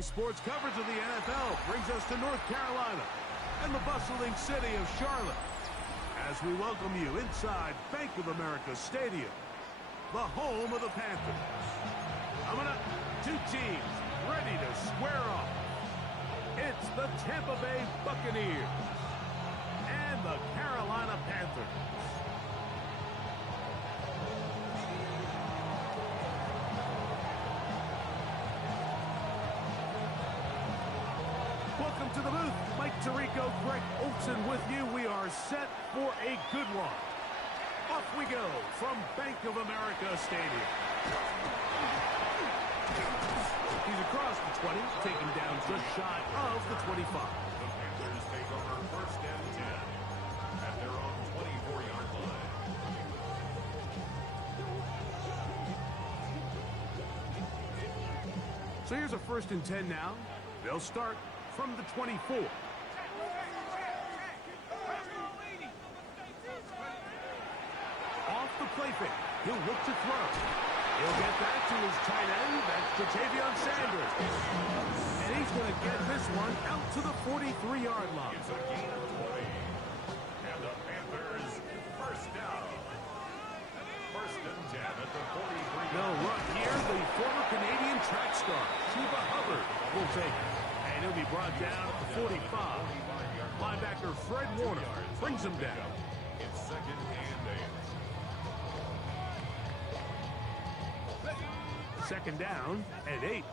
Today's sports coverage of the NFL brings us to North Carolina and the bustling city of Charlotte as we welcome you inside Bank of America Stadium, the home of the Panthers. Coming up, two teams ready to square off. It's the Tampa Bay Buccaneers and the Carolina Panthers. Welcome to the booth. Mike Tirico, Greg Olson with you. We are set for a good one. Off we go from Bank of America Stadium. He's across the 20, taken down just shy of the 25. The Panthers take over first and 10 at their own 24-yard line. So here's a first and 10 now. They'll start from the 24. Off the play fake. He'll look to throw. He'll get back to his tight end. That's Ja'Tavion Sanders. And he's going to get this one out to the 43-yard line. It's a gain of 20. And the Panthers first down. First and 10 at the 43. They'll run here. The former Canadian track star, Chuba Hubbard, will take it. And he'll be brought down at the 45. Linebacker Fred Warner brings him down. It's second and 8. Second down and 8.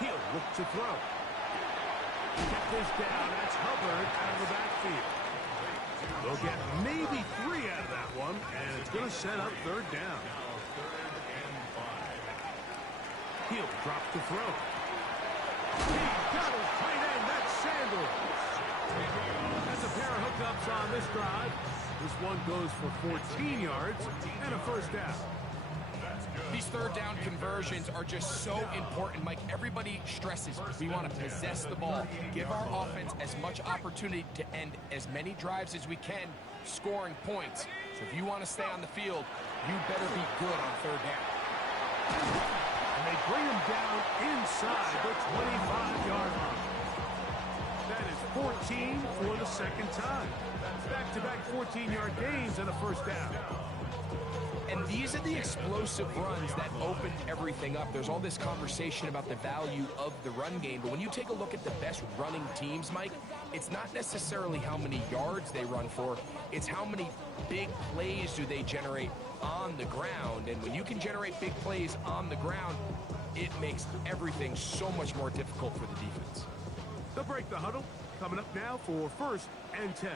He'll look to throw. Get this down. That's Hubbard out of the backfield. They'll get maybe 3 out of that one, and it's going to set up third down. Now third and 5. He'll drop to throw. He's got his tight end. That's Sanders. That's a pair of hookups on this drive. This one goes for 14 yards and a first down. These third down conversions are just so important, Mike. Everybody stresses we want to possess the ball, give our offense as much opportunity to end as many drives as we can, scoring points. So if you want to stay on the field, you better be good on third down. And they bring him down inside the 25-yard line. That is 14 for the second time. Back-to-back 14-yard gains and a first down. And these are the explosive runs that opened everything up. There's all this conversation about the value of the run game, but when you take a look at the best running teams, Mike, it's not necessarily how many yards they run for, it's how many big plays do they generate on the ground. And when you can generate big plays on the ground, it makes everything so much more difficult for the defense. They'll break the huddle. Coming up now for first and 10.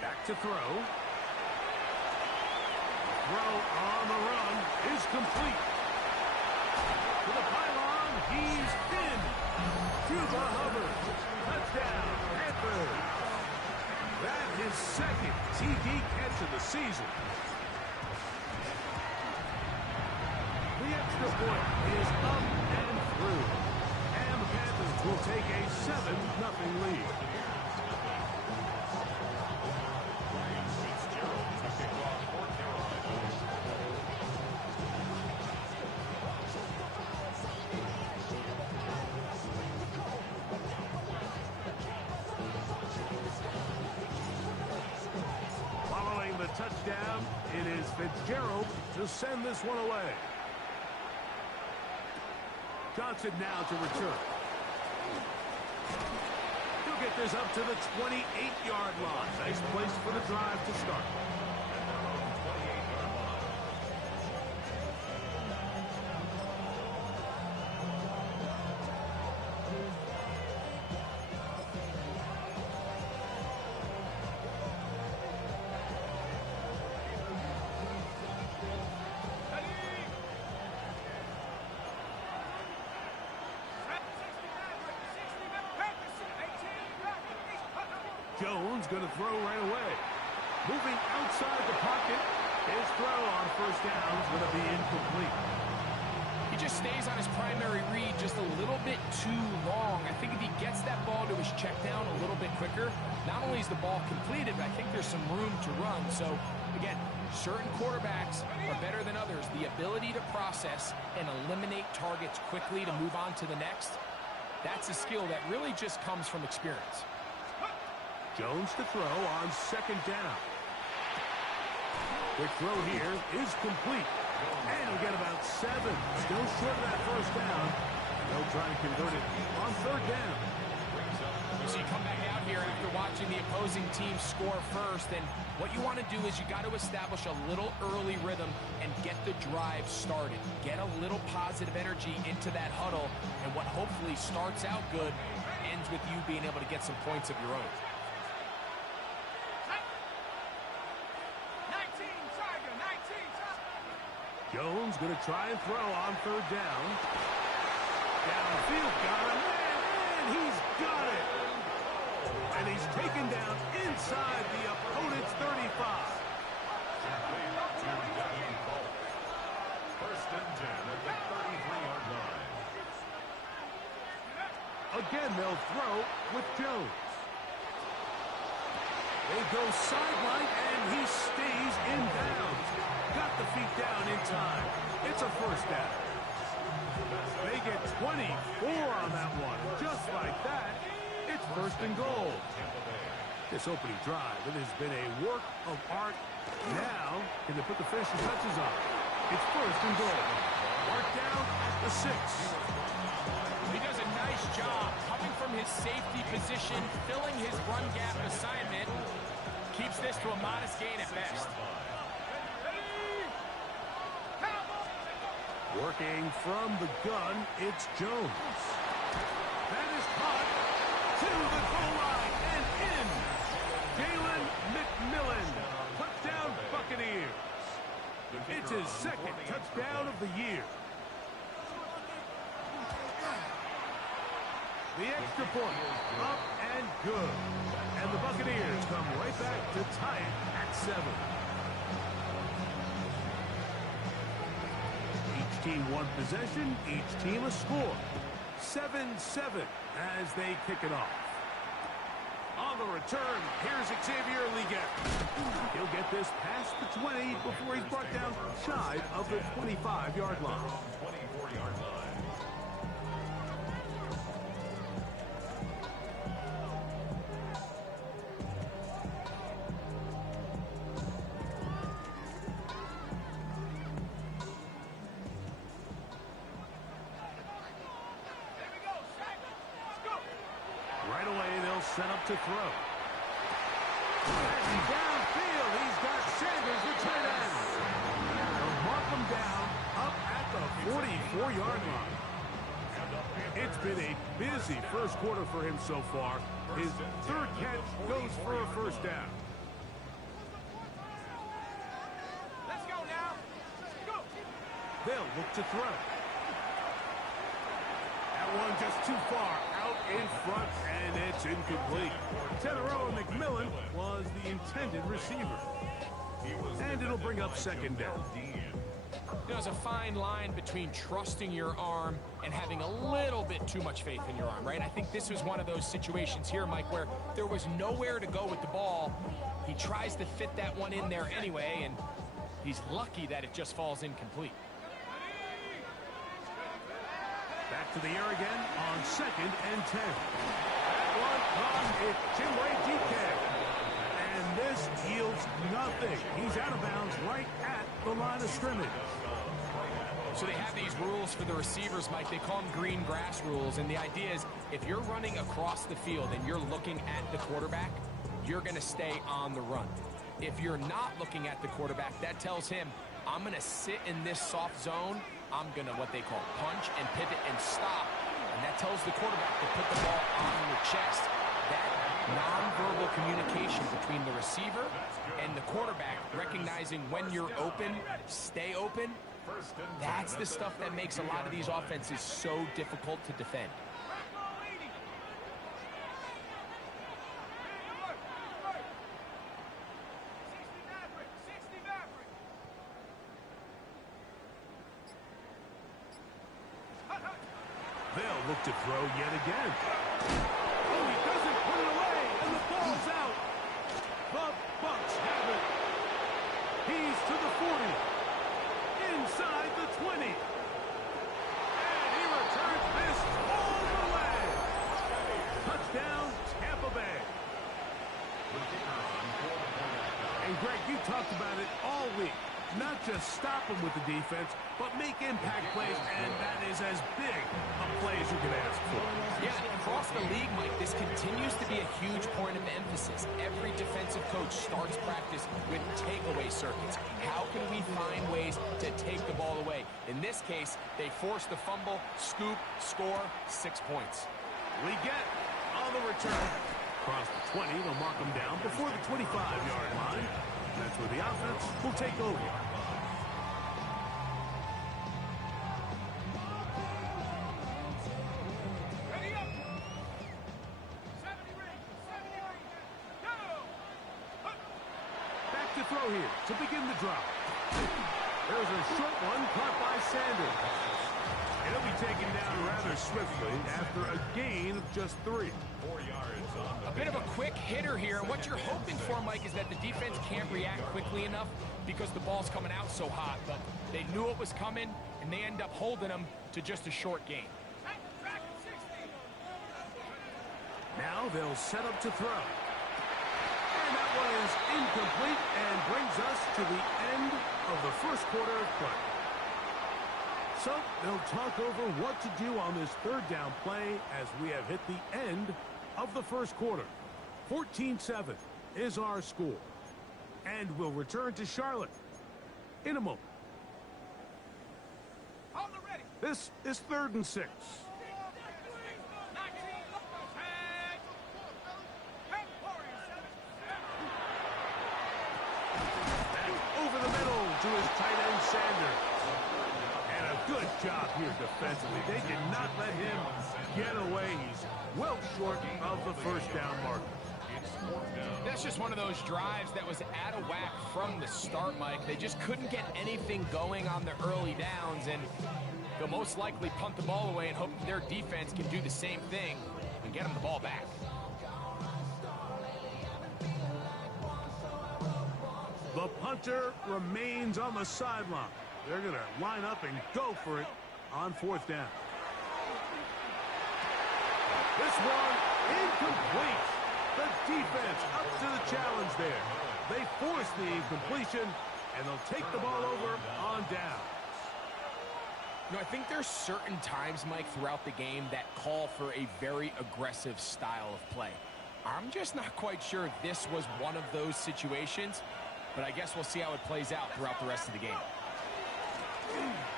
Back to throw. Throw on the run is complete. To the pylon, he's pinned. Chuba Hubbard. Touchdown, Panthers. That is second TD catch of the season. The extra point is up and through. And the Panthers will take a 7-0 lead. Following the touchdown, it is Fitzgerald to send this one away. Johnson now to return. He'll get this up to the 28-yard line. Nice place for the drive to start. Jones going to throw right away. Moving outside the pocket. His throw on first down is going to be incomplete. He just stays on his primary read just a little bit too long. I think if he gets that ball to his check down a little bit quicker, not only is the ball completed, but I think there's some room to run. So again, certain quarterbacks are better than others. The ability to process and eliminate targets quickly to move on to the next, that's a skill that really just comes from experience. Jones to throw on second down. Quick throw here is complete. And he'll get about 7. Still short of that first down. They'll try and convert it on third down. So you come back out here after watching the opposing team score first, and what you want to do is you got to establish a little early rhythm and get the drive started. Get a little positive energy into that huddle, and what hopefully starts out good ends with you being able to get some points of your own. Jones going to try and throw on third down. Downfield, got him, and he's got it. And he's taken down inside the opponent's 35. First and 10 at the 33-yard line. Again, they'll throw with Jones. They go sideline, and he stays in bounds. Got the feet down in time. It's a first down. They get 24 on that one. Just like that, it's first and goal. This opening drive, it has been a work of art. Now, can they put the finishing touches on? It's first and goal. Mark down at the 6. He does a nice job coming from his safety position, filling his run gap assignment. Keeps this to a modest gain at best. Working from the gun, it's Jones. That is caught to the goal line and in. Jalen McMillan, touchdown Buccaneers. It's his second touchdown of the year. The extra point, up and good. And the Buccaneers come right back to tie it at 7. Each team one possession, each team a score. 7-7 as they kick it off. On the return, here's Xavier Leggett. He'll get this past the 20 before he's brought down shy of the 25-yard line. 24-yard line. Set up to throw. And downfield, he's got Sanders, the tight end. They'll mark him down up at the 44-yard line. It's been a busy first quarter for him so far. His third catch goes for a first down. Let's go now. Go. They'll look to throw. That one just too far out in front, and it's incomplete. Teteroa McMillan was the intended receiver. And it'll bring up second down. There's a fine line between trusting your arm and having a little bit too much faith in your arm, right? I think this was one of those situations here, Mike, where there was nowhere to go with the ball. He tries to fit that one in there anyway, and he's lucky that it just falls incomplete. Back to the air again on second and 10. That one on it, Chinwe Dike. And this yields nothing. He's out of bounds right at the line of scrimmage. So they have these rules for the receivers, Mike. They call them green grass rules. And the idea is if you're running across the field and you're looking at the quarterback, you're going to stay on the run. If you're not looking at the quarterback, that tells him, I'm going to sit in this soft zone. I'm going to, what they call, punch and pivot and stop. And that tells the quarterback to put the ball on your chest. That nonverbal communication between the receiver and the quarterback, recognizing when you're open, stay open, that's the stuff that makes a lot of these offenses so difficult to defend. They'll look to throw yet again. Oh, he doesn't put it away, and the ball's out. The Bucs have it. Greg, you talked about it all week. Not just stop them with the defense, but make impact plays, and that is as big a play as you can ask for. Yeah, across the league, Mike, this continues to be a huge point of emphasis. Every defensive coach starts practice with takeaway circuits. How can we find ways to take the ball away? In this case, they force the fumble, scoop, score, 6 points. We get on the return. Across the 20, they'll mark them down before the 25-yard line. That's where the offense will take over. Ready up. 70 ring. 70 ring. Go. Back to throw here to begin the drop. There's a short one caught by Sanders. And he'll be taken down rather swiftly after a gain of just 3. 4 yards on the A bit of a quick hitter here, and what you're hoping for, Mike, is that the defense can't react quickly enough because the ball's coming out so hot. But they knew it was coming, and they end up holding them to just a short gain. Track 60. Now they'll set up to throw. And that one is incomplete and brings us to the end of the first quarter of play. So they'll talk over what to do on this third down play as we have hit the end of the first quarter. 14-7 is our score. And we'll return to Charlotte in a moment. On the ready. This is 3rd and 6. 19. Tag. 10 Warriors. Over the middle to his tight end, Sanders. And a good job here defensively. They did not let him get away. He's well short of the first down marker. That's just one of those drives that was out of whack from the start, Mike. They just couldn't get anything going on the early downs, and they'll most likely punt the ball away and hope their defense can do the same thing and get them the ball back. The punter remains on the sideline. They're going to line up and go for it on 4th down. This one incomplete. The defense up to the challenge there. They force the incompletion, and they'll take the ball over on down. You know, I think there's certain times, Mike, throughout the game that call for a very aggressive style of play. I'm just not quite sure if this was one of those situations, but I guess we'll see how it plays out throughout the rest of the game.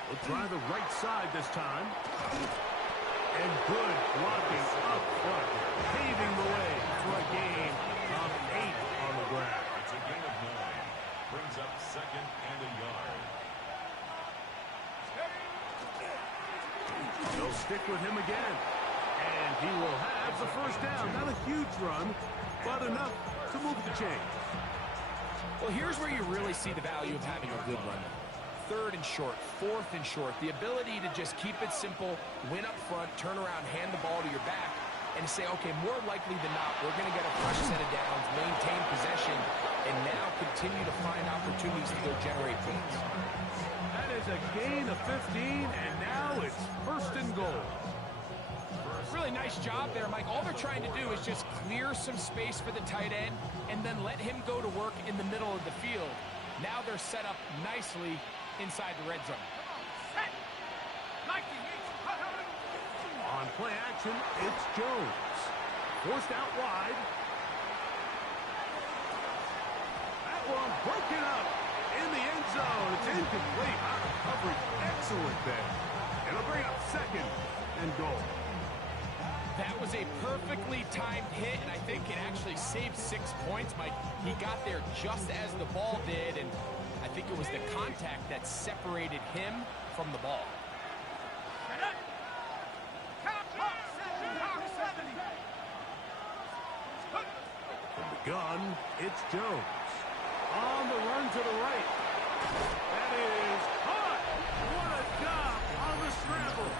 We'll try the right side this time. And good blocking up front, paving the way for a gain of 8 on the ground. It's a gain of 9. Brings up 2nd and a yard. They'll stick with him again. And he will have the first down. Not a huge run, but enough to move the chains. Well, here's where you really see the value of having a good run. 3rd and short, 4th and short, the ability to just keep it simple, win up front, turn around, hand the ball to your back, and say, okay, more likely than not, we're going to get a fresh set of downs, maintain possession, and now continue to find opportunities to go generate points. That is a gain of 15, and now it's 1st and goal. Really nice job there, Mike. All they're trying to do is just clear some space for the tight end and then let him go to work in the middle of the field. Now they're set up nicely inside the red zone. Set. 19. On play action, it's Jones. Forced out wide. That one broken up in the end zone. It's incomplete. Coverage excellent there. It'll bring up 2nd and goal. That was a perfectly timed hit, and I think it actually saved 6 points. Mike, he got there just as the ball did, and I think it was the contact that separated him from the ball. From the gun, it's Jones. On the run to the right. That is hot. What a job on the scramble.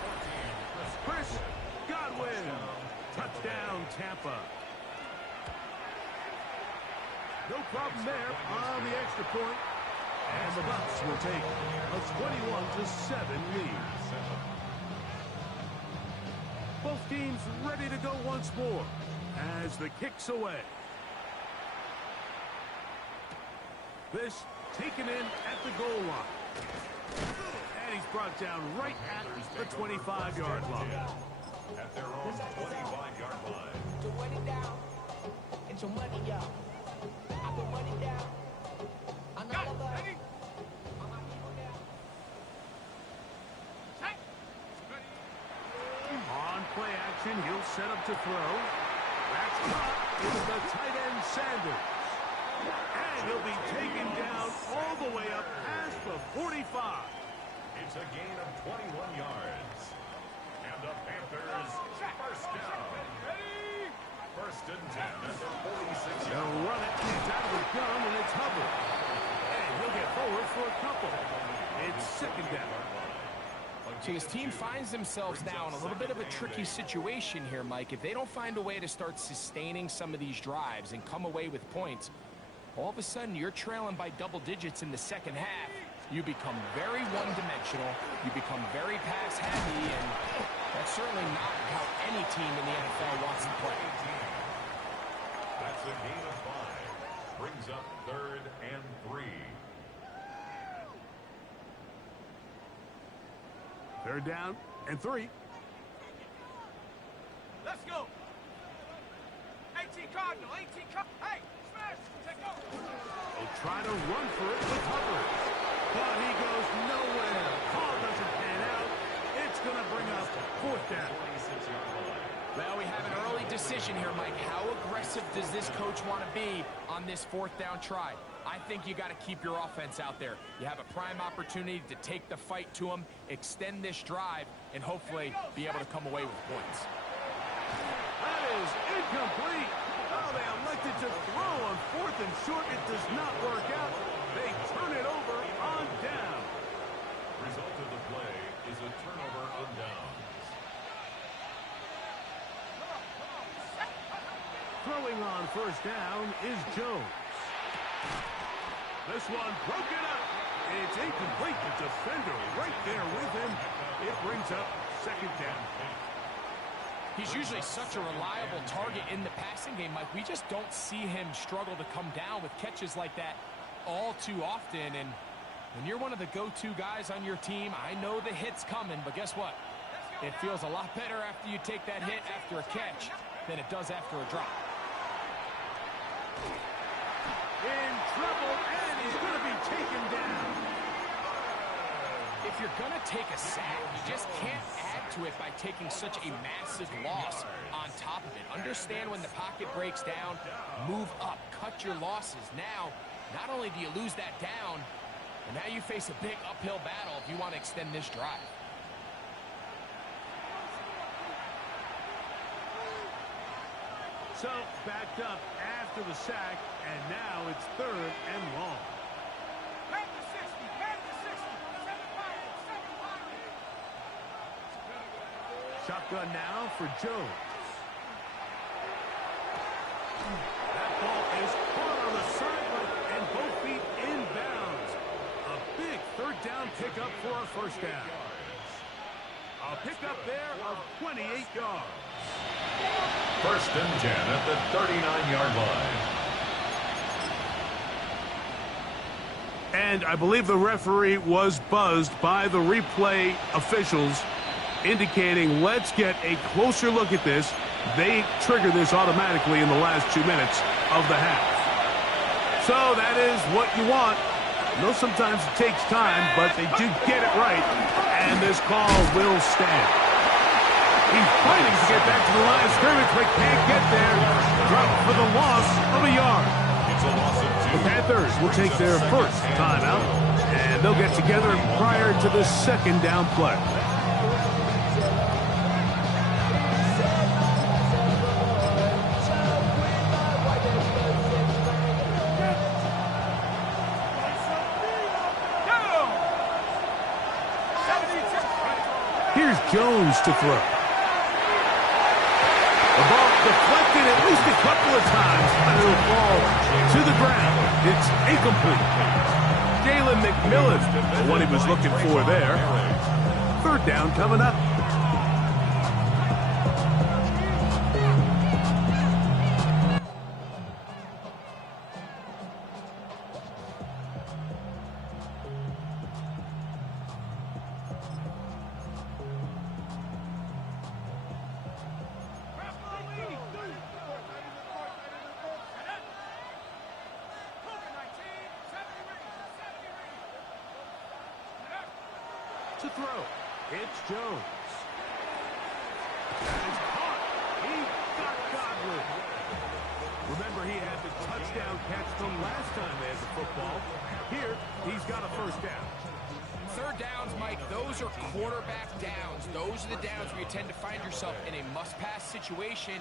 Chris Godwin. Touchdown, Tampa. No problem there on the extra point. And the Bucs will take a 21-7 lead. Both teams ready to go once more as the kick's away. This taken in at the goal line. And he's brought down right at the 25-yard line. At their own 25-yard line. To run it down. It's your money, y'all. I put money down. I'm not Got it, ready? Set. Ready. On play action, he'll set up to throw. That's caught is the tight end Sanders. And he'll be taken down all the way up past the 45. It's a gain of 21 yards. And the Panthers first down. Ready. First and 10 at the 46 They'll yard run it. He's out of the gun, and it's Hubbard. And he'll get forward for a couple. It's second down. So his team finds themselves now in a little bit of a tricky situation here, Mike. If they don't find a way to start sustaining some of these drives and come away with points, all of a sudden you're trailing by double digits in the second half. You become very one-dimensional. You become very pass-heavy, and that's certainly not how any team in the NFL wants to play. That's a gain of 5. Brings up 3rd and 3. Third down and 3. Let's go. 18 Cardinal, 18 Cardinal. Hey, smash. Take over. They try to run for it with Hubbard. But he goes nowhere. Call doesn't pan out. It's going to bring up fourth down. 26-yard line. Well, we have an early decision here, Mike. How aggressive does this coach want to be on this fourth down try? I think you got to keep your offense out there. You have a prime opportunity to take the fight to them, extend this drive, and hopefully be able to come away with points. That is incomplete. Oh, they elected to throw on fourth and short. It does not work out. They turn it over on down. Result of the play is a turnover on downs. Throwing on first down is Jones. This one broken up. It's incomplete. The defender right there with him. It brings up second down. He's usually such a reliable target in the passing game, Mike. We just don't see him struggle to come down with catches like that all too often. And when you're one of the go-to guys on your team, I know the hit's coming, but guess what? It feels a lot better after you take that hit after a catch than it does after a drop. In trouble, and he's going to be taken down. If you're going to take a sack, you just can't add to it by taking such a massive loss on top of it. Understand when the pocket breaks down, move up, cut your losses. Now, not only do you lose that down, but now you face a big uphill battle if you want to extend this drive. So, backed up after the sack, and now it's third and long. Back to 60, back to 60. 7 Pirates, 7 Pirates. Shotgun now for Jones. That ball is caught on the sideline and both feet inbounds. A big third down pickup for a first down. A pickup there of 28 yards. First and 10 at the 39-yard line. And I believe the referee was buzzed by the replay officials, indicating let's get a closer look at this. They trigger this automatically in the last 2 minutes of the half. So that is what you want. I know sometimes it takes time, but they do get it right, and this call will stand. He's fighting to get back to the line of scrimmage, but can't get there. Drop for the loss of a yard. It's a loss of 2. The Panthers will take their first timeout, and they'll get together prior to the second down play. Here's Jones to throw. The ball deflected at least a couple of times, and it'll fall to the ground. It's incomplete. Jalen McMillan, the one he was looking for there. Third down coming up. throw. It's Jones. That is caught. He got Godwin. Remember, he had the touchdown catch from last time they had the football. Here, he's got a first down. Third downs, Mike, those are quarterback downs. Those are the downs where you tend to find yourself in a must-pass situation,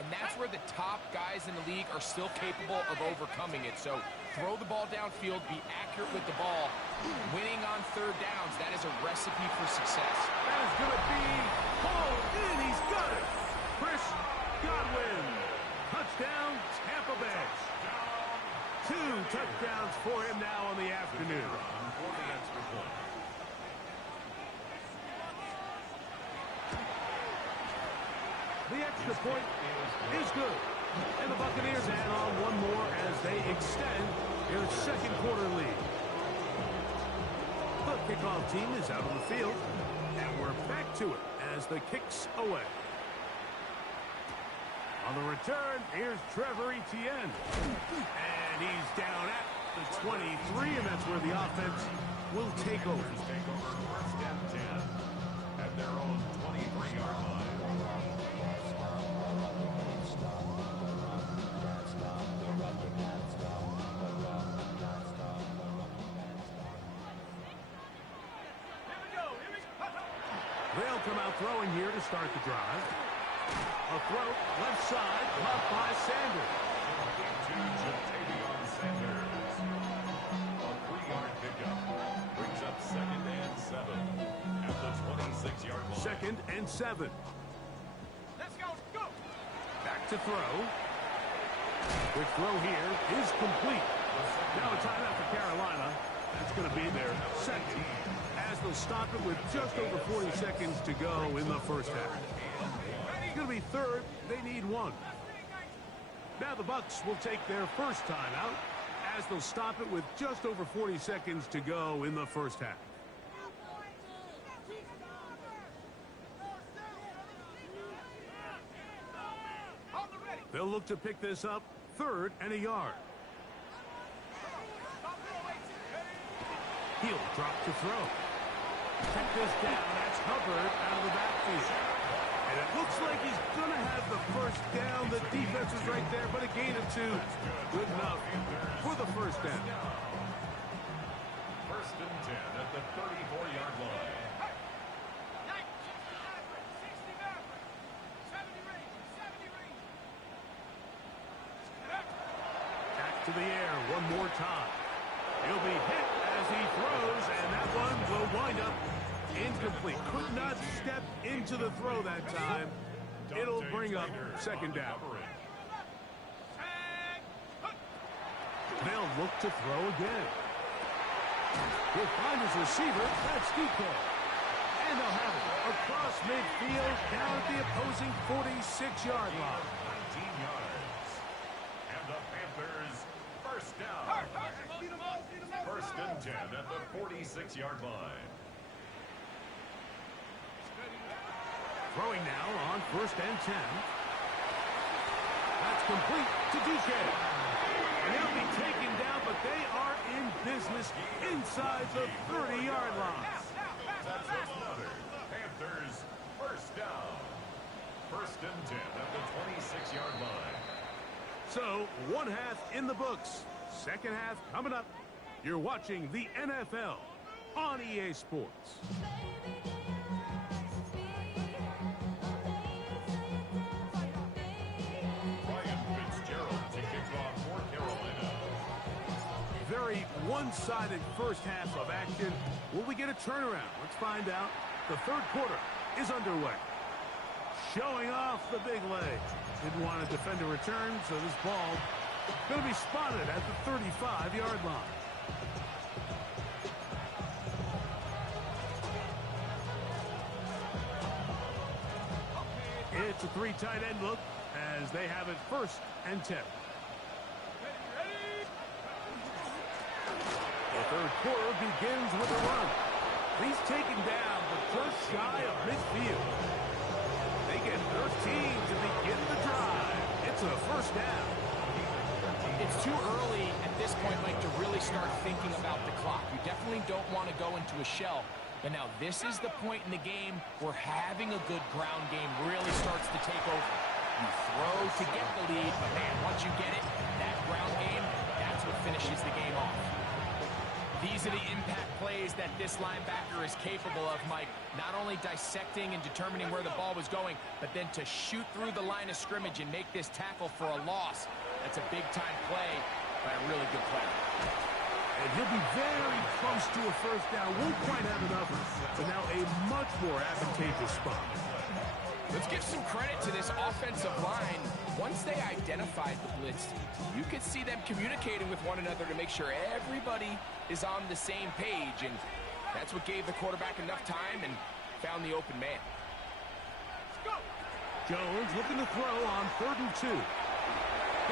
and that's where the top guys in the league are still capable of overcoming it. So throw the ball downfield, be accurate with the ball. Winning on third downs, that is a recipe for success. That is going to be hauled in. He's got it. Chris Godwin. Touchdown, Tampa Bay. 2 touchdowns for him now on the afternoon. For the extra point. The extra point is good. And the Buccaneers add on one more as they extend their second quarter lead. The kickoff team is out on the field, and we're back to it as the kick's away. On the return, here's Trevor Etienne. And he's down at the 23, and that's where the offense will take over. Take over first and 10 at their own 23-yard line. They'll come out throwing here to start the drive. A throw, left side, caught by Sanders. Sanders. A 3-yard pickup brings up 2nd and 7 at the 26-yard line. 2nd and 7. Let's go. Go. Back to throw. Quick throw here is complete. Now a timeout for Carolina. That's going to be their second, as they'll stop it with just over 40 seconds to go in the first half. It's going to be third. They need 1. Now the Bucs will take their first timeout, as they'll stop it with just over 40 seconds to go in the first half. They'll look to pick this up 3rd and a yard. He'll drop to throw. Check this down. That's Hubbard out of the backfield. And it looks like he's going to have the first down. The defense is right there, but a gain of 2. Good enough for the first down. First and 10 at the 34-yard line. Back to the air one more time. He'll be hit as he throws, and that one will wind up incomplete. Could not step into the throw that time. It'll bring up 2nd down. They'll look to throw again. He'll find his receiver. That's DK. And they'll have it across midfield down at the opposing 46-yard line. 19 yards. And the Panthers first down. First and 10 at the 46-yard line. Throwing now on 1st and 10. That's complete to DK. And he'll be taken down, but they are in business inside the 30-yard line. That's another Panthers first down. First and 10 at the 26-yard line. So, 1 half in the books. 2nd half coming up. You're watching the NFL on EA Sports. Very one-sided first half of action. Will we get a turnaround? Let's find out. The 3rd quarter is underway. Showing off the big leg. Didn't want to defend a return, so this ball going to be spotted at the 35-yard line. It's a 3 tight end look as they have it 1st and 10. The 3rd quarter begins with a run. He's taken down, but just shy of midfield. They get 13 to begin the drive. It's a first down. It's too early at this point, Mike, to really start thinking about the clock. You definitely don't want to go into a shell. And now this is the point in the game where having a good ground game really starts to take over. You throw to get the lead, but man, once you get it, that ground game, that's what finishes the game off. These are the impact plays that this linebacker is capable of, Mike. Not only dissecting and determining where the ball was going, but then to shoot through the line of scrimmage and make this tackle for a loss. That's a big-time play by a really good player. And he'll be very close to a first down. Won't quite have enough, but now a much more advantageous spot. Let's give some credit to this offensive line. Once they identified the blitz, you could see them communicating with one another to make sure everybody is on the same page, and that's what gave the quarterback enough time and found the open man. Jones looking to throw on 3rd and 2.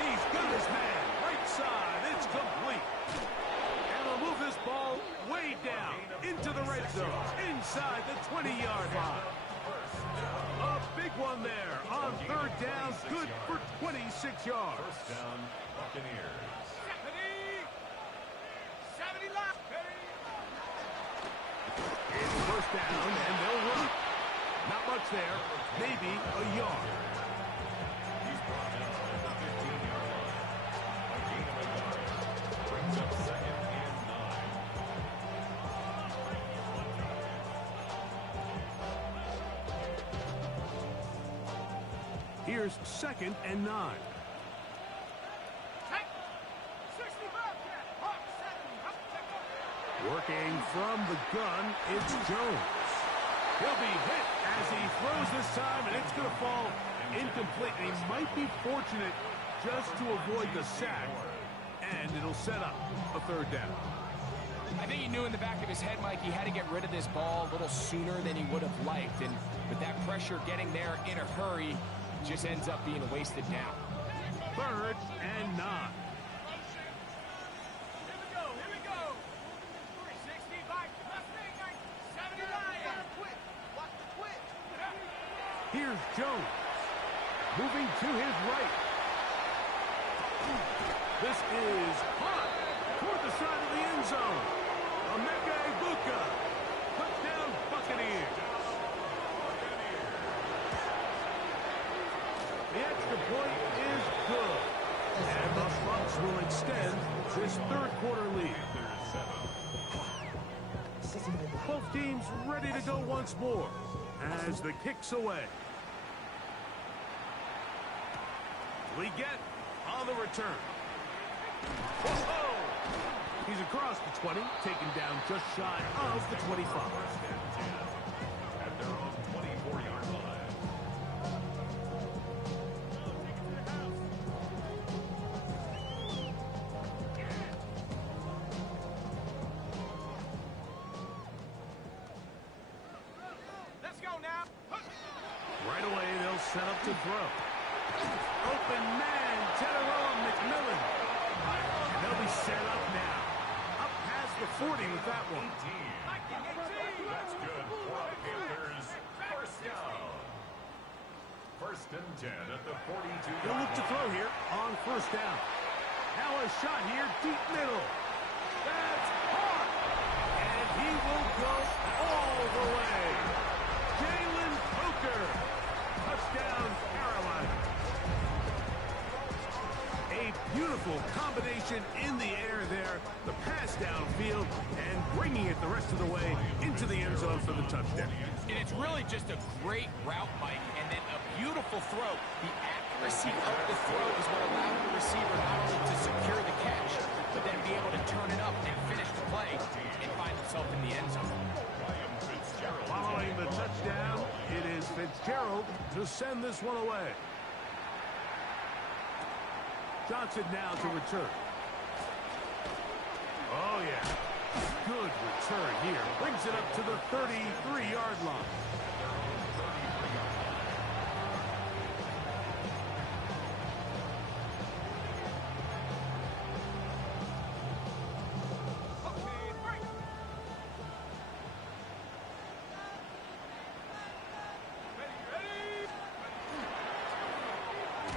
He's got his man. Right side. It's complete. And they'll move this ball way down into the red zone, inside the 20-yard line. A big one there on 3rd down. Good for 26 yards. First down, Buccaneers. 70 left. It's first down, and they'll run. Not much there. Maybe a yard. He's brought down at the 15-yard line. A gain of a yard. Brings up 2nd and 9. Here's 2nd and 9. Working from the gun, it's Jones. He'll be hit as he throws this time, and it's going to fall incomplete. And he might be fortunate just to avoid the sack, and it'll set up a 3rd down. I think he knew in the back of his head, Mike, he had to get rid of this ball a little sooner than he would have liked. And with that pressure getting there in a hurry, it just ends up being a wasted down. 3rd and 9. Here's Jones, moving to his right. This is hot toward the side of the end zone. Emeka Egbuka, touchdown Buccaneers. The extra point is good, and the Bucs will extend this 3rd quarter lead. Both teams ready to go once more as the kick's away. We get on the return. Whoa! He's across the 20, taken down just shy of the 25. At their own 24-yard line. Let's go now. Right away, they'll set up to throw. Open man, Teteron McMillan. And they'll be set up now. Up past the 40 with that one. That's good for the Panthers. First down. 1st and 10 at the 42-yard He'll look to throw here on 1st down. Now a shot here, deep middle. That's hard. And he will go all the way. Jalen Coker. Touchdown, Carolina. A beautiful combination in the air there. The pass downfield and bringing it the rest of the way into the end zone for the touchdown. And it's really just a great route, Mike, and then a beautiful throw. The accuracy of the throw is what allowed the receiver not only to secure the catch, but then be able to turn it up and finish the play and find himself in the end zone. Following the touchdown, it is Fitzgerald to send this one away. Johnson now to return. Oh, yeah. Good return here. Brings it up to the 33-yard line.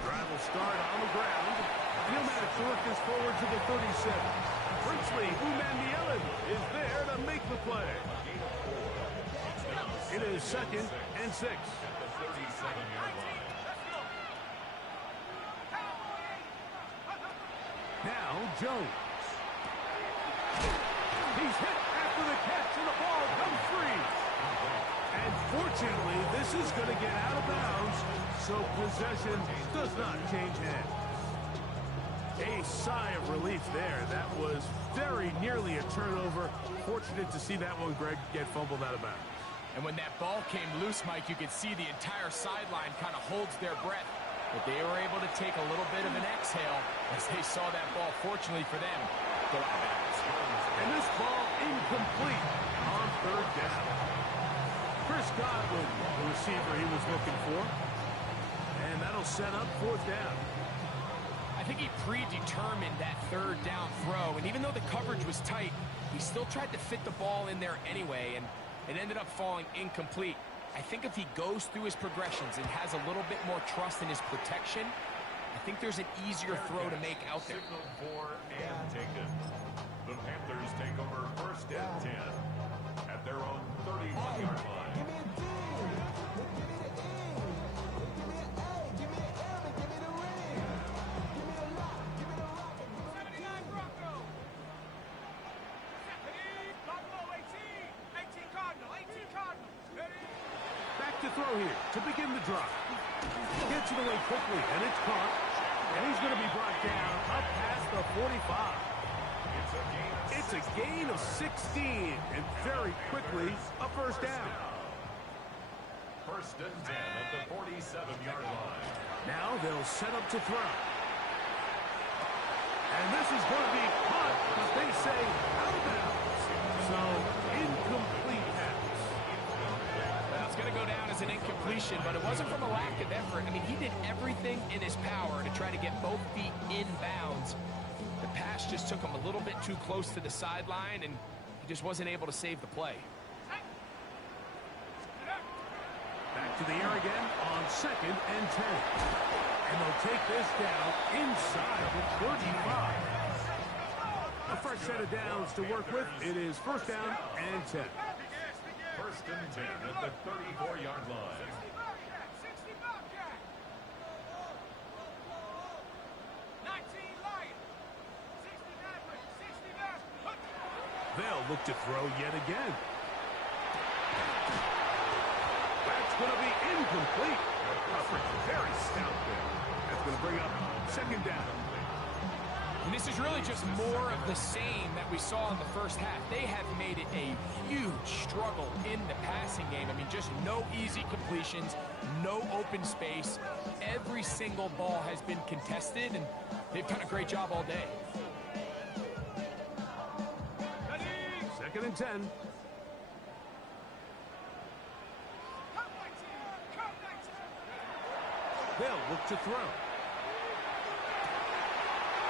Drive will start on the ground. Pneumatic to work this forward to the 37. Princely Umandielen is there to make the play. It is 2nd and 6. At the 37-yard line. Now Jones. He's hit after the catch, and the ball comes free. And fortunately, this is going to get out of bounds, so possession does not change hands. A sigh of relief there. That was very nearly a turnover. Fortunate to see that one, Greg, get fumbled out of bounds. And when that ball came loose, Mike, you could see the entire sideline kind of holds their breath. But they were able to take a little bit of an exhale as they saw that ball, fortunately for them, go out of bounds. And this ball incomplete on 3rd down. Chris Godwin, the receiver he was looking for. And that'll set up 4th down. I think he predetermined that 3rd down throw, and even though the coverage was tight, he still tried to fit the ball in there anyway, and it ended up falling incomplete. I think if he goes through his progressions and has a little bit more trust in his protection, I think there's an easier throw to make out there. Signal for and taken. The Panthers take over 1st and 10 at their own 31-yard line. To throw here to begin the drive. Gets it away quickly, and it's caught. And he's going to be brought down up past the 45. It's a gain of 16, and very quickly a 1st down. 1st and 10 at the 47-yard line. Now they'll set up to throw. And this is going to be caught, but they say out of bounds. So incomplete pass. It's going to go down as an incompletion, but it wasn't from a lack of effort. I mean, he did everything in his power to try to get both feet in bounds. The pass just took him a little bit too close to the sideline, and he just wasn't able to save the play. Back to the air again on 2nd and 10. And they'll take this down inside the 35. A fresh set of downs to work with. It is 1st down and 10. 1st and 10 at the 34-yard line. They'll look to throw yet again. That's going to be incomplete. Coverage very stout there. That's going to bring up 2nd down. And this is really just more of the same that we saw in the first half. They have made it a huge struggle in the passing game. I mean, just no easy completions, no open space. Every single ball has been contested, and they've done a great job all day. 2nd and 10. They'll look to throw.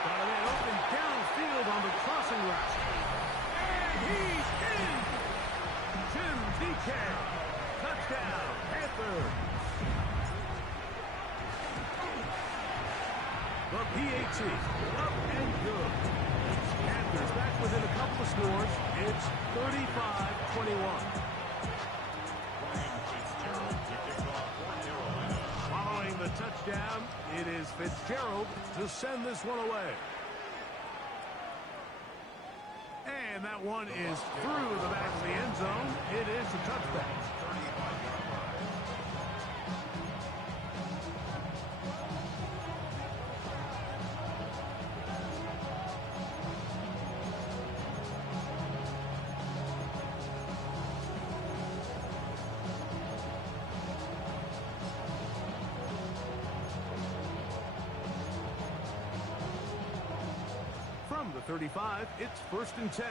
Got a man open downfield on the crossing route. And he's in! Jim DK. Touchdown, Panthers. The PAT, up and good. Panthers back within a couple of scores. It's 35-21. Following the touchdown, it is Fitzgerald to send this one away. And that one is through the back of the end zone. It is a touchback. From the 35, it's 1st and 10.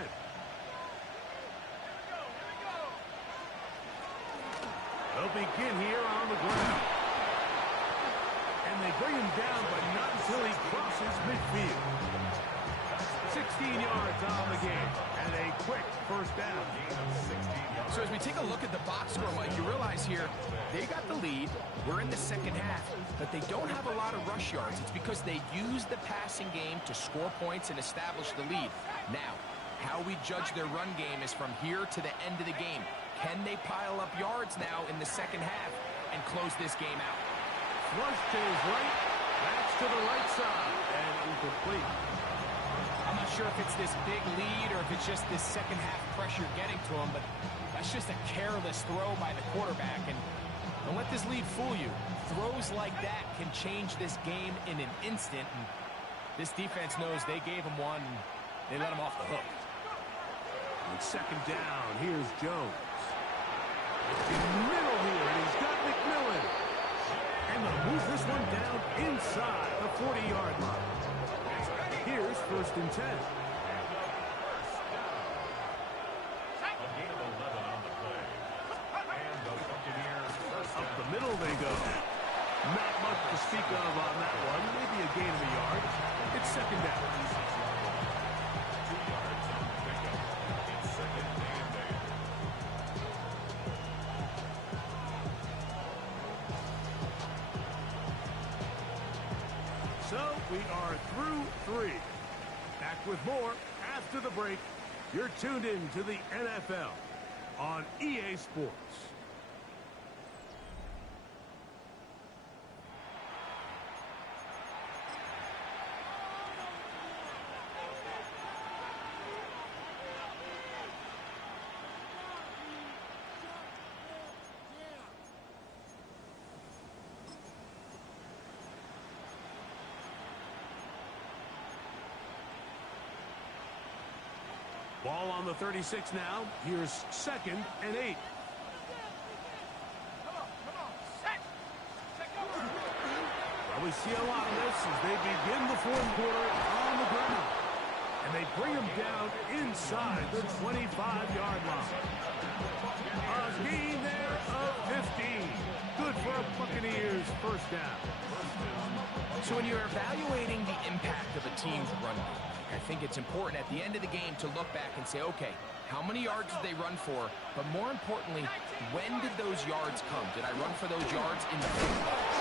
They'll begin here on the ground. And they bring him down, but not until he crosses midfield. 16 yards on the game, and a quick 1st down. So as we take a look at the box score, Mike, you realize here, they got the lead. We're in the second half, but they don't have a lot of rush yards. It's because they use the passing game to score points and establish the lead. Now, how we judge their run game is from here to the end of the game. Can they pile up yards now in the second half and close this game out? Flush to his right. That's to the right side. And incomplete. I'm not sure if it's this big lead or if it's just this second half pressure getting to him, but that's just a careless throw by the quarterback. And don't let this lead fool you. Throws like that can change this game in an instant. And this defense knows they gave him one, and they let him off the hook. On second down, here's Jones. In the middle here, and he's got McMillan. And they'll move this one down inside the 40-yard line. Here's first and 10. Up the middle they go. Not much to speak of on that one. Maybe a gain of a yard. It's second down. So we are through three. Back with more after the break. You're tuned in to the NFL on EA Sports. Ball on the 36 now. Here's second and 8. Well, we see a lot of this as they begin the fourth quarter on the ground. And they bring him down inside the 25-yard line. A gain there of 15. Good for a Buccaneers first down. So when you're evaluating the impact of a team's run game, I think it's important at the end of the game to look back and say, okay, how many yards did they run for? But more importantly, when did those yards come? Did I run for those yards in the fourth quarter?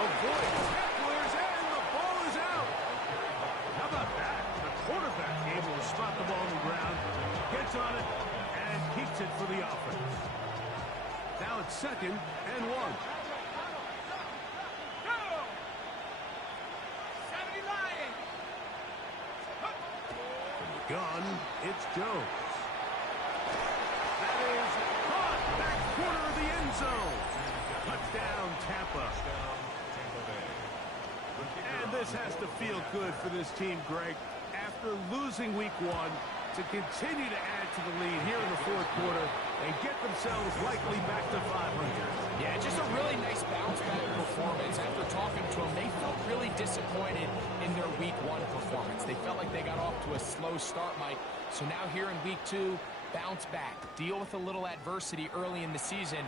Avoid tacklers, and the ball is out. How about that? The quarterback able to spot the ball on the ground, gets on it, and keeps it for the offense. Now it's second and 1. Gun, it's Jones. That is caught back corner of the end zone. Touchdown, Tampa. And this has to feel good for this team, Greg. After losing week 1, to continue to add to the lead here in the fourth quarter and get themselves likely back to 500. Yeah, just a really nice bounce-back performance. After talking to them, they felt really disappointed in their week 1 performance. They felt like they got off to a slow start, Mike. So now here in week 2, bounce back, deal with a little adversity early in the season.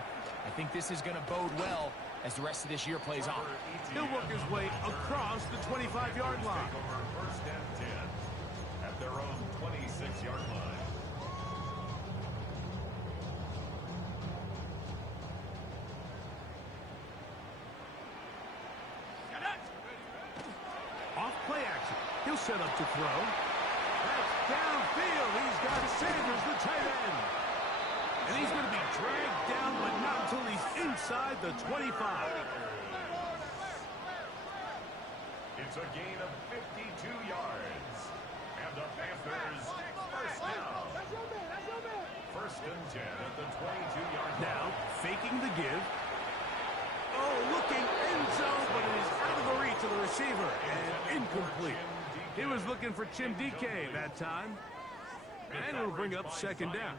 I think this is going to bode well as the rest of this year plays on. He'll work his way across the 25-yard line. First and 10 at their own 26-yard line. Off play action. He'll set up to throw. That's downfield. He's got Sanders, the tight end. And he's going to be dragged down, but not until he's inside the 25. It's a gain of 52 yards. And the Panthers first down. First and 10 at the 22-yard line. Now, faking the give. Oh, looking end zone, but it is out of the reach of the receiver. And incomplete. He was looking for Chim DK that time. And it'll bring up second down.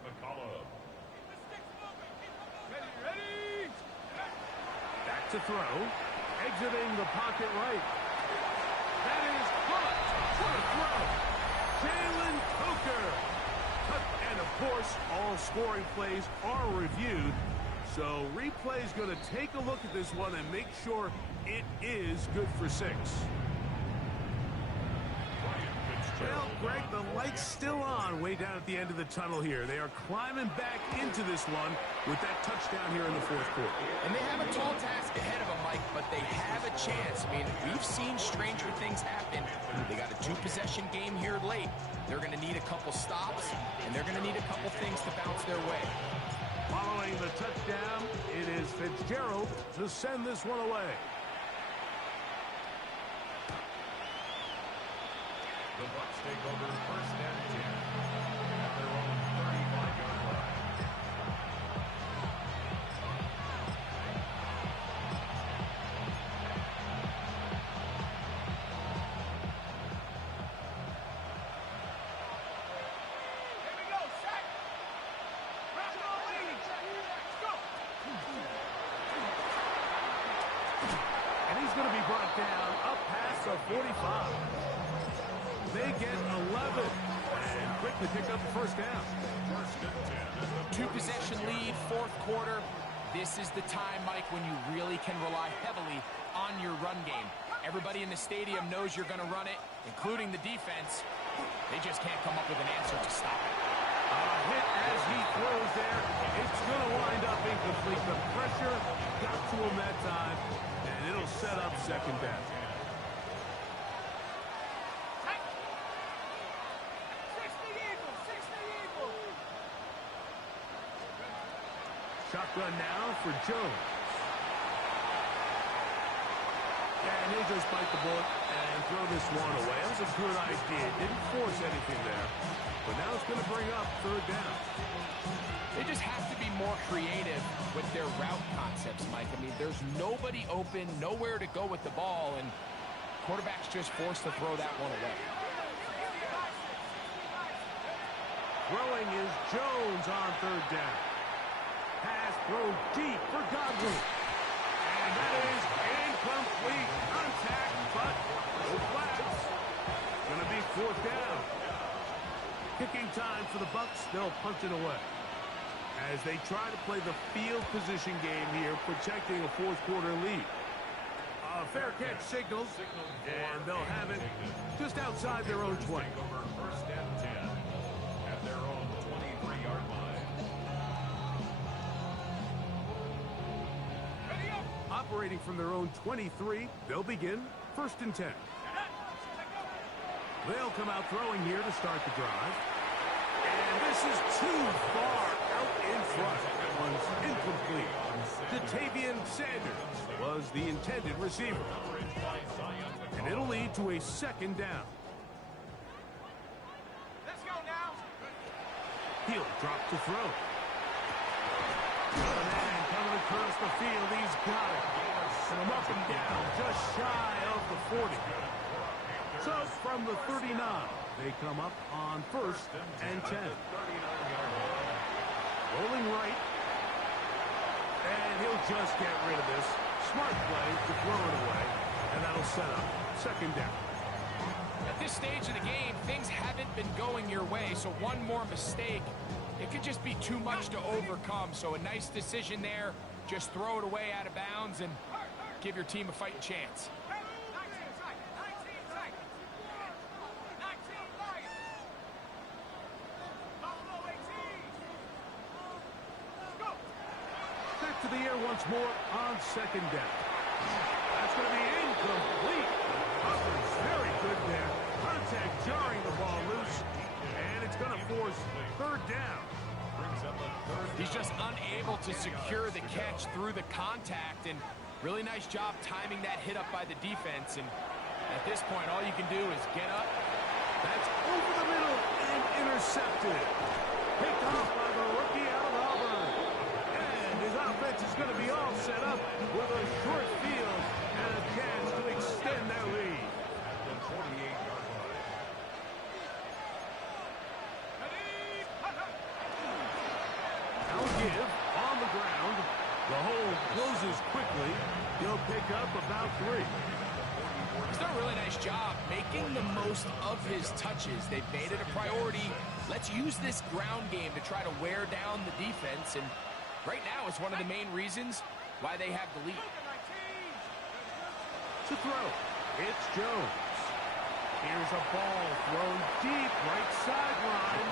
Back to throw. Exiting the pocket right. That is caught. What a throw. Jalen Coker. And, of course, all scoring plays are reviewed. So replay's going to take a look at this one and make sure it is good for 6. Well, Greg, the light's still on way down at the end of the tunnel here. They are climbing back into this one with that touchdown here in the fourth quarter. And they have a tall task ahead of them, Mike, but they have a chance. I mean, we've seen stranger things happen. They got a 2-possession game here late. They're going to need a couple stops, and they're going to need a couple things to bounce their way. Following the touchdown, it is Fitzgerald to send this one away. The Bucs take over first and 10 at their own 35-yard line. Here we go, set. Rock on, ladies. Let's go. And he's going to be brought down up past the 45. They get 11 and quickly pick up the first down. First and 10. Two-possession lead, fourth quarter. This is the time, Mike, when you really can rely heavily on your run game. Everybody in the stadium knows you're going to run it, including the defense. They just can't come up with an answer to stop it. A hit as he throws there. It's going to wind up incomplete. The pressure got to him that time, and it'll set up second down. Shotgun now for Jones. And he'll just bite the bullet and throw this one away. That was a good idea. Didn't force anything there. But now it's going to bring up third down. They just have to be more creative with their route concepts, Mike. I mean, there's nobody open, nowhere to go with the ball, and quarterback's just forced to throw that one away. Throwing is Jones on third down. Pass thrown deep for Godwin. And that is incomplete. Contact, but no flags. Going to be fourth down. Kicking time for the Bucs. They'll punch it away. As they try to play the field position game here, protecting a fourth quarter lead. Fair catch signals, and they'll have it just outside their own 20. First and 10 at their own 23-yard line. Operating from their own 23, they'll begin first and 10. They'll come out throwing here to start the drive. And this is too far out in front. That one's incomplete. Jatavian Sanders was the intended receiver. And it'll lead to a second down. Let's go now. He'll drop to throw. And coming across the field, he's got it. And him up and down, just shy of the 40. So from the 39, they come up on first and 10. Rolling right. And he'll just get rid of this. Smart play to throw it away. And that'll set up second down. At this stage of the game, things haven't been going your way, so one more mistake, it could just be too much to overcome. So a nice decision there. Just throw it away out of bounds and give your team a fighting chance. 19 tight. 19 light. Follow 18. Go. Back to the air once more on second down. That's going to be incomplete. Coverage very good there. Contact jarring the ball loose. And it's going to force third down. He's just unable to secure the catch through the contact, and really nice job timing that hit up by the defense. And at this point, all you can do is get up. That's over the middle and intercepted. Picked off by the rookie out of Auburn. And his offense is going to be all set up with a short field and a chance to extend their lead. The 48-yard line. Now give on the ground. The hole closes quickly. He'll pick up about 3. He's done a really nice job making the most of his touches. They've made it a priority. Let's use this ground game to try to wear down the defense, and right now it's one of the main reasons why they have the lead. To throw, it's Jones. Here's a ball thrown deep, right sideline.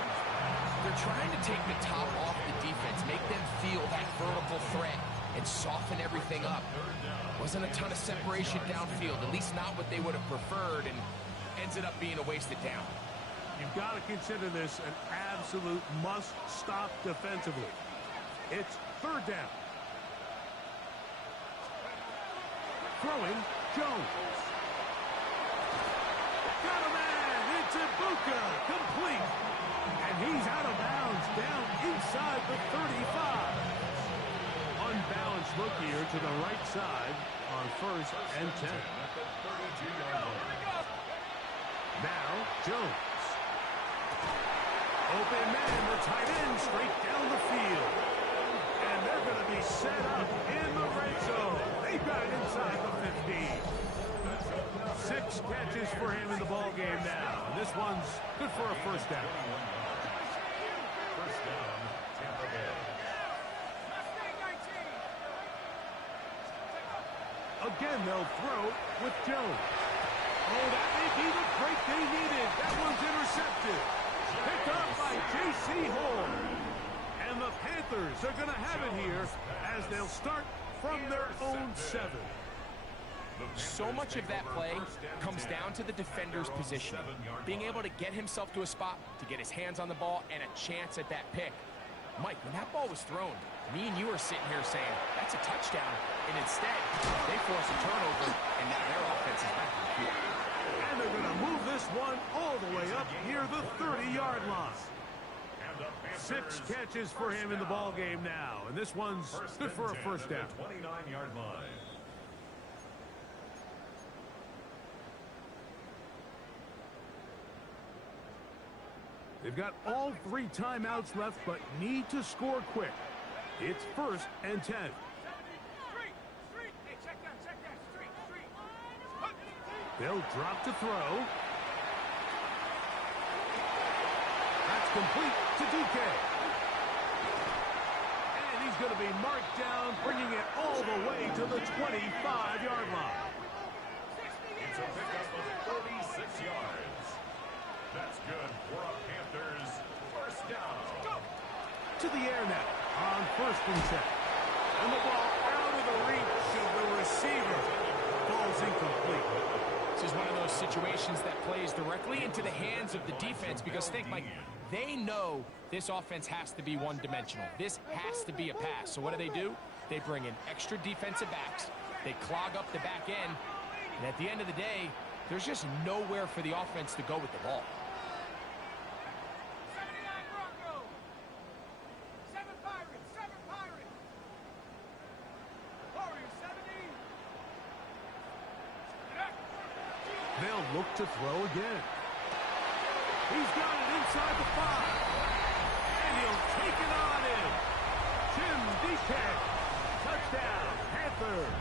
They're trying to take the top off the defense, make them feel that vertical threat, and soften everything up. Wasn't a ton of separation downfield, at least not what they would have preferred, and ends it up being a wasted down. You've got to consider this an absolute must-stop defensively. It's third down. Throwing, Jones. Got a man. It's Ibuka. Complete. And he's out of bounds down inside the 35. Unbalanced look here to the right side on first and 10. Now, Jones. Open man, the tight end, straight down the field. And they're going to be set up in the red zone. They got it inside the 15. 6 catches for him in the ball game now. And this one's good for a first down. First down, Tampa Bay. Again, they'll throw with Jones. Oh, that may be the break they needed. That one's intercepted. Picked up by J.C. Horn. And the Panthers are going to have it here as they'll start from their own 7. So much of that play comes down to the defender's position. Being able to get himself to a spot, to get his hands on the ball, and a chance at that pick. Mike, when that ball was thrown, me and you were sitting here saying, that's a touchdown. And instead, they force a turnover, and now their offense is back in the field. And they're going to move this one all the way up near the 30-yard line. 6 catches for him in the ball game now. And this one's good for a first down. 29-yard line. They've got all 3 timeouts left, but need to score quick. It's first and 10. They'll drop to throw. That's complete to DK. And he's going to be marked down, bringing it all the way to the 25-yard line. It's a pickup of 36 yards. That's good for a Panthers first down. To the air now on first and 10. And the ball out of the reach of the receiver. Ball's incomplete. This is one of those situations that plays directly into the hands of the defense because think, Mike, they know this offense has to be one-dimensional. This has to be a pass. So what do? They bring in extra defensive backs. They clog up the back end. And at the end of the day, there's just nowhere for the offense to go with the ball. 79 Broncos. 7 Pirates. 7 Pirates. Warriors 70. They'll look to throw again. He's got it inside the 5. And he'll take it on in. Jim DK. Touchdown, Panthers.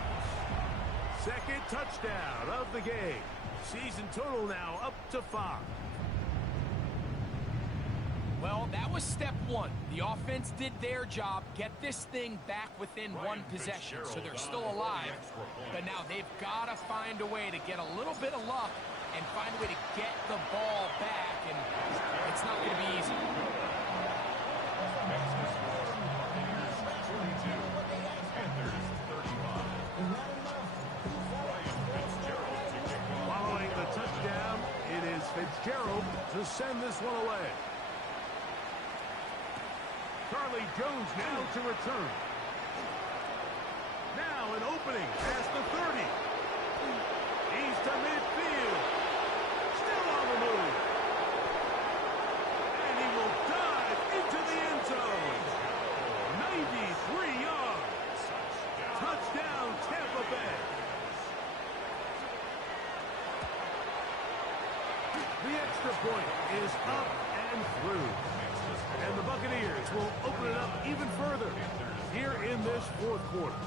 Second touchdown of the game. Season total now up to 5. Well, that was step 1. The offense did their job, get this thing back within one possession, so they're still alive. But now they've got to find a way to get a little bit of luck and find a way to get the ball back, and it's not going to be easy. Following the touchdown, it is Fitzgerald to send this one away. Charlie Jones now to return. Now an opening past the 30. He's to midfield. Still on the move. And he will dive into the end zone. 93 yards. Touchdown, Tampa Bay. The extra point is up and through. And the Buccaneers will open it up even further here in this fourth quarter.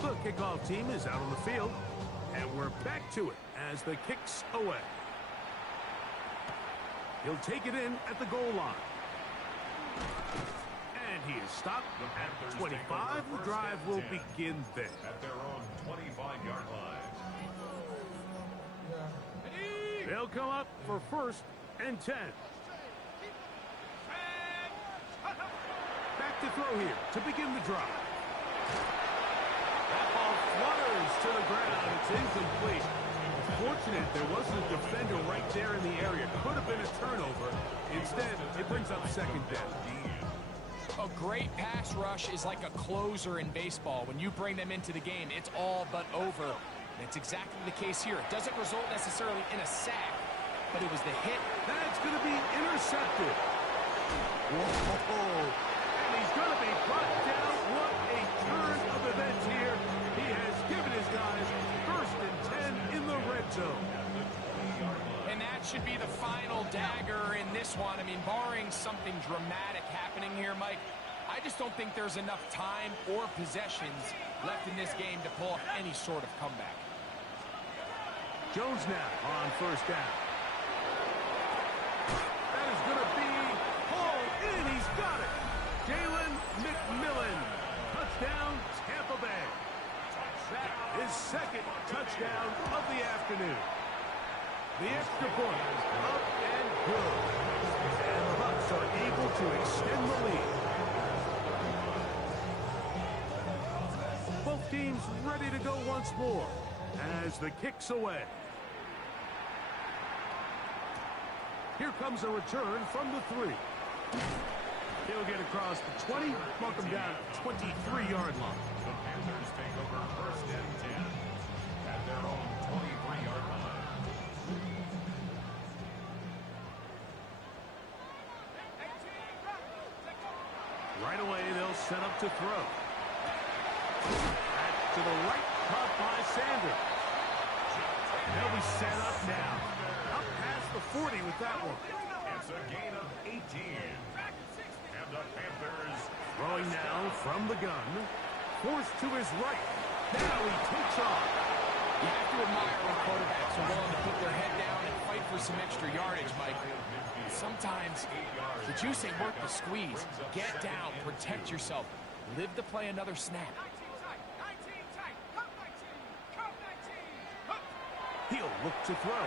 The kickoff team is out on the field, and we're back to it as the kick's away. He'll take it in at the goal line. And he is stopped at 25. The drive will begin there. At their own 25-yard line. They'll come up for first and 10. Back to throw here to begin the drive. That ball flutters to the ground. It's incomplete. Fortunate there wasn't a defender right there in the area. Could have been a turnover. Instead, it brings up second down. A great pass rush is like a closer in baseball. When you bring them into the game, it's all but over. And it's exactly the case here. It doesn't result necessarily in a sack, but it was the hit. That's going to be intercepted. Whoa. And he's going to be brought down. What a turn of events here. He has given his guys first and 10 in the red zone. And that should be the final dagger in this one. I mean, barring something dramatic happening here, Mike, I just don't think there's enough time or possessions left in this game to pull off any sort of comeback. Jones now on first down. That is going to be hauled in. He's got it. Jalen McMillan. Touchdown, Tampa Bay. That is second touchdown of the afternoon. The extra point, up and good. And the Bucs are able to extend the lead. Both teams ready to go once more as the kick's away. Here comes a return from the 3. He'll get across the 20, mark him down at 23-yard line. The Panthers take over first and 10 at their own 23-yard line. Right away, they'll set up to throw. Back to the right, caught by Sanders. They'll be set up now. Up past the 40 with that one. It's a gain of 18. And the Panthers Throwing now from the gun. Forced to his right. Now he takes off. You have to admire when quarterbacks are willing to put their head down and fight for some extra yardage, Mike. Sometimes the juice ain't worth the squeeze. Get down, protect yourself, live to play another snap. He'll look to throw.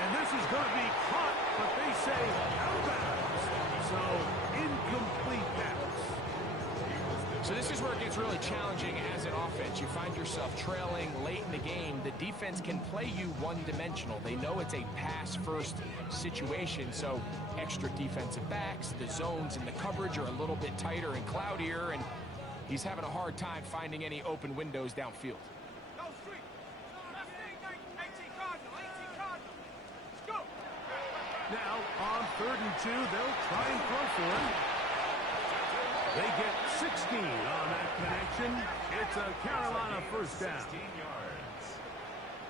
And this is going to be caught, but they say out of bounds. So, incomplete pass. So this is where it gets really challenging as an offense. You find yourself trailing late in the game. The defense can play you one-dimensional. They know it's a pass-first situation, so extra defensive backs, the zones and the coverage are a little bit tighter and cloudier, and he's having a hard time finding any open windows downfield. Now, on 3rd and 2, they'll try and throw for him. They get 16 on that connection. It's a Carolina first down. 16 yards.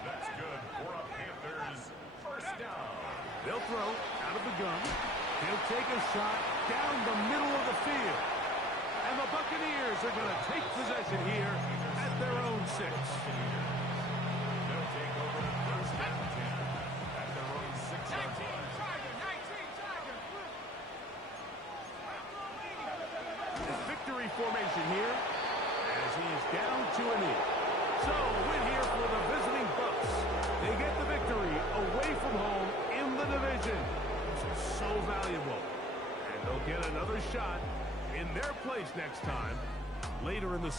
That's good for a Panthers first down. They'll throw out of the gun. He'll take a shot down the middle of the field. And the Buccaneers are going to take possession here at their own 6. They'll take over first and 10 at their own 6-yard line. Victory formation here as he's down to a knee. So a win here for the visiting Bucs. They get the victory away from home in the division. This is so valuable. And they'll get another shot in their place next time later in the season.